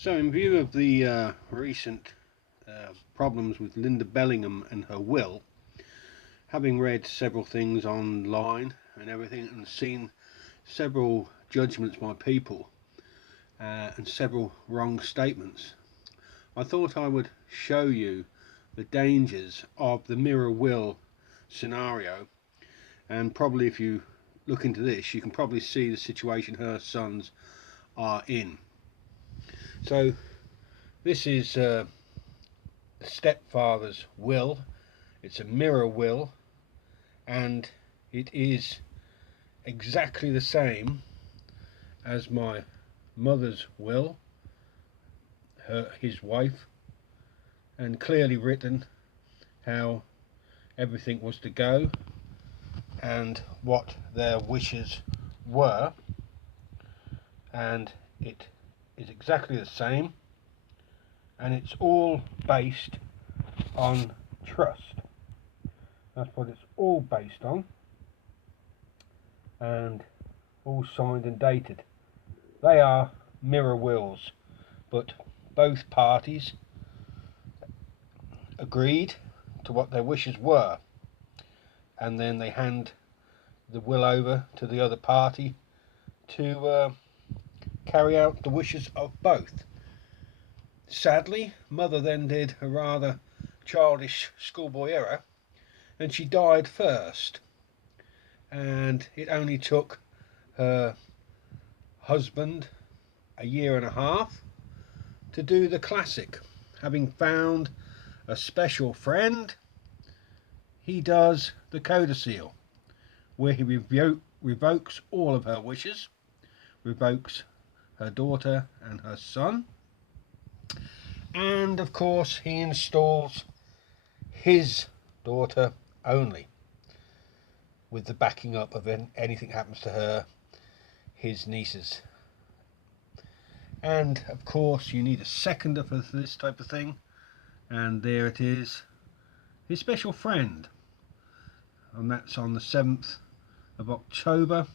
So, in view of the recent problems with Linda Bellingham and her will, having read several things online and everything, and seen several judgments by people and several wrong statements, I thought I would show you the dangers of the mirror will scenario. And probably, if you look into this, you can probably see the situation her sons are in. So this is the stepfather's will. It's a mirror will, and it is exactly the same as my mother's will, his wife, and clearly written how everything was to go and what their wishes were, and it is exactly the same, and it's all based on trust. That's what it's all based on, and all signed and dated. They are mirror wills, but both parties agreed to what their wishes were, and then they hand the will over to the other party to carry out the wishes of both. Sadly, mother then did a rather childish schoolboy error, and she died first, and it only took her husband a year and a half to do the classic. Having found a special friend, he does the codicil, where he revokes all of her wishes, revokes her daughter and her son, and of course he installs his daughter only, with the backing up of anything happens to her, his nieces. And of course you need a seconder for this type of thing, and there it is, his special friend, and that's on the 7th of October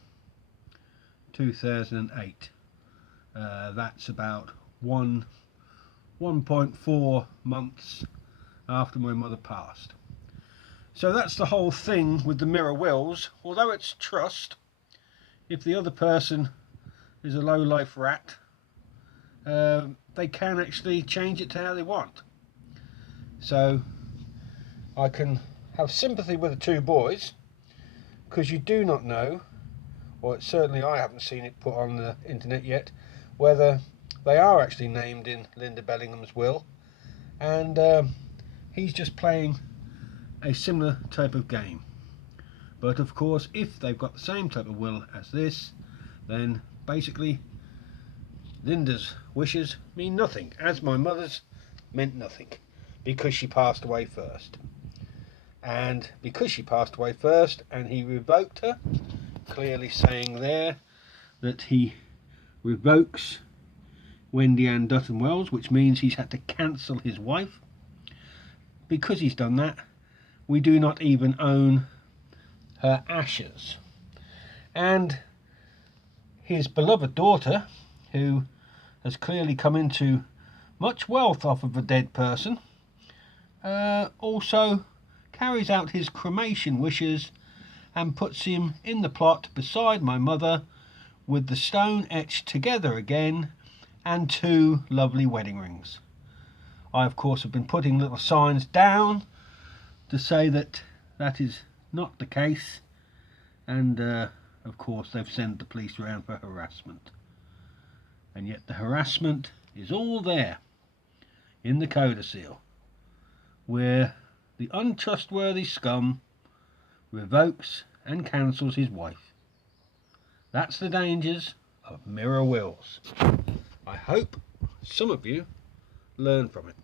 2008. That's about 1.4 months after my mother passed. So that's the whole thing with the mirror wills. Although it's trust, if the other person is a low-life rat, they can actually change it to how they want. So I can have sympathy with the two boys, because you do not know, or certainly I haven't seen it put on the internet yet, whether they are actually named in Linda Bellingham's will, and he's just playing a similar type of game. But of course, if they've got the same type of will as this, then basically Linda's wishes mean nothing, as my mother's meant nothing, because she passed away first. And because she passed away first and he revoked her, clearly saying there that he revokes Wendy Ann Dutton Wells, which means he's had to cancel his wife. Because he's done that, we do not even own her ashes. And his beloved daughter, who has clearly come into much wealth off of a dead person, also carries out his cremation wishes and puts him in the plot beside my mother, with the stone etched together again and 2 lovely wedding rings. I of course have been putting little signs down to say that that is not the case, and of course they've sent the police around for harassment, and yet the harassment is all there in the codicil, where the untrustworthy scum revokes and cancels his wife. That's the dangers of mirror wills. I hope some of you learn from it.